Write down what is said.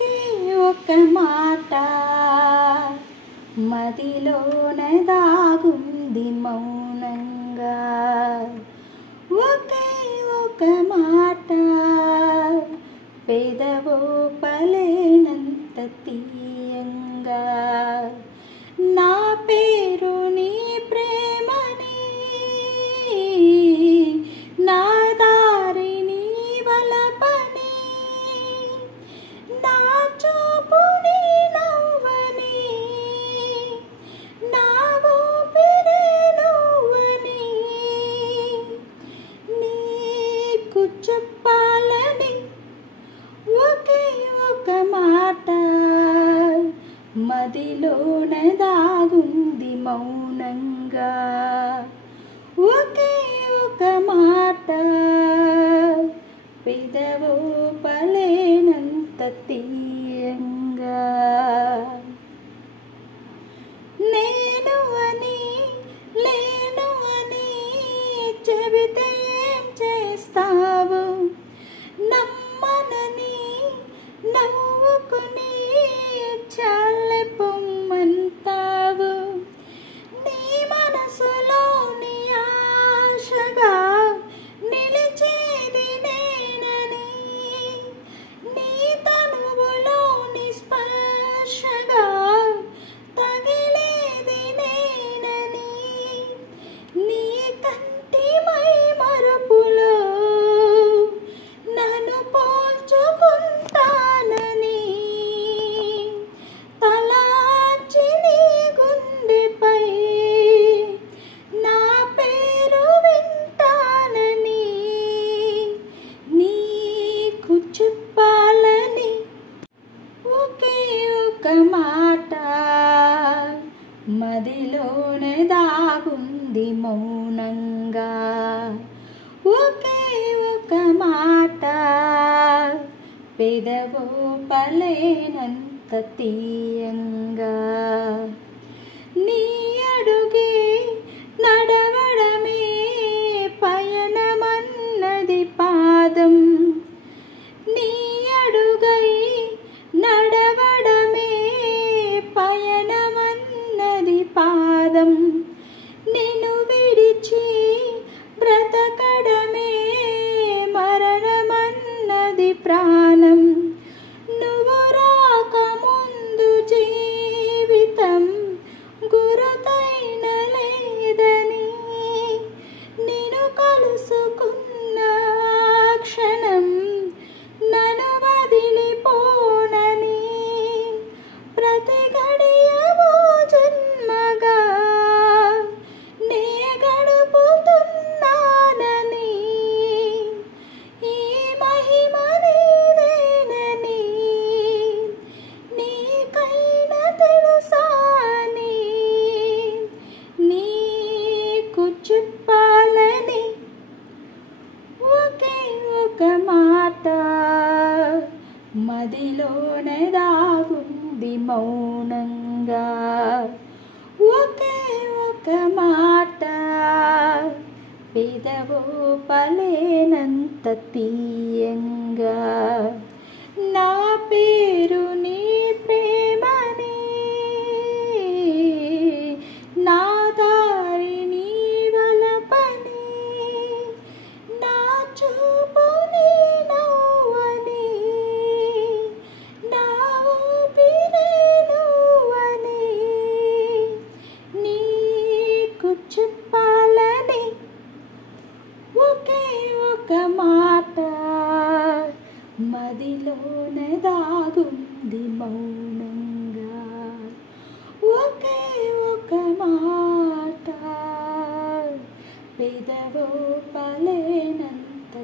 ఒకే ఒక మాట మదిలోన దాగుంది మౌనంగా. ఒకే ఒక మాట పెదవో పలేనంత తీయంగా. నా పేరు నీ ప్రేమని, నా దారి నీ వలపని, నా చూపు నీ నవ్వని, నా ఊపిరే నువ్వని నీకు చెప్పాలని ఒకే ఒక మాట మదిలోన దాగుంది మౌనంగా. ఒకే ఒక మాట పెదవో పలేనంత తీయంగా. నేను అని లేను అని చెబితే ఏం చేస్తావు? నమ్మనని నవ్వుకుని చాలే పొమ్మంటావు. నీ మనసులోని ఆశగా నిలిచేది నేనని, నీ తనువులోని స్పర్శగా తగిలేది నేనని, నీ కంటి మై మరుపులో నన్ను పోల్చుకుంటానని, తలాచి నీ గుండెపై నా పేరు వింటానని నీకు చెప్పాలని ఒకే ఒక మాట మదిలోన దాగుంది మౌనంగా. ఒకే ఒక మాట పెదవో పలేనంత తీయంగా. నీ అడుగే నడవడమే పయనమన్నది పాదం, నీ అడుగై నడవడమే పయనమన్నది పాదం, నిన్ను విడిచి బ్రతకడమే మరణమన్నది ప్రాణం. నువ్వు రాకముందు జీవితం గురుతైన లేదని, నిన్ను కలుసుకున్న క్షణం నన్ను వదిలిపోనని, ప్రతి గడియవో జన్మగా నే గడుపుతున్నానని, ఈ మహిమ నీదేనని నీకైనా తెలుసా అని నీకు చెప్పాలని ఒకే ఒక మాట మదిలోన దాగుంది మౌనంగా. ఒకే ఒక మాట పెదవో పలేనంత తీయంగా. నా పేరు నీ ప్రేమని, నా దారి నీ వలపని, నా చూపు నీ నవ్వని, నా ఊపిరే నువ్వని నీకు చెప్పాలని ఒకే ఒక మాట మదిలోన దాగుంది మౌనంగా. ఒకే ఒక మాట పెదవో పలేనంత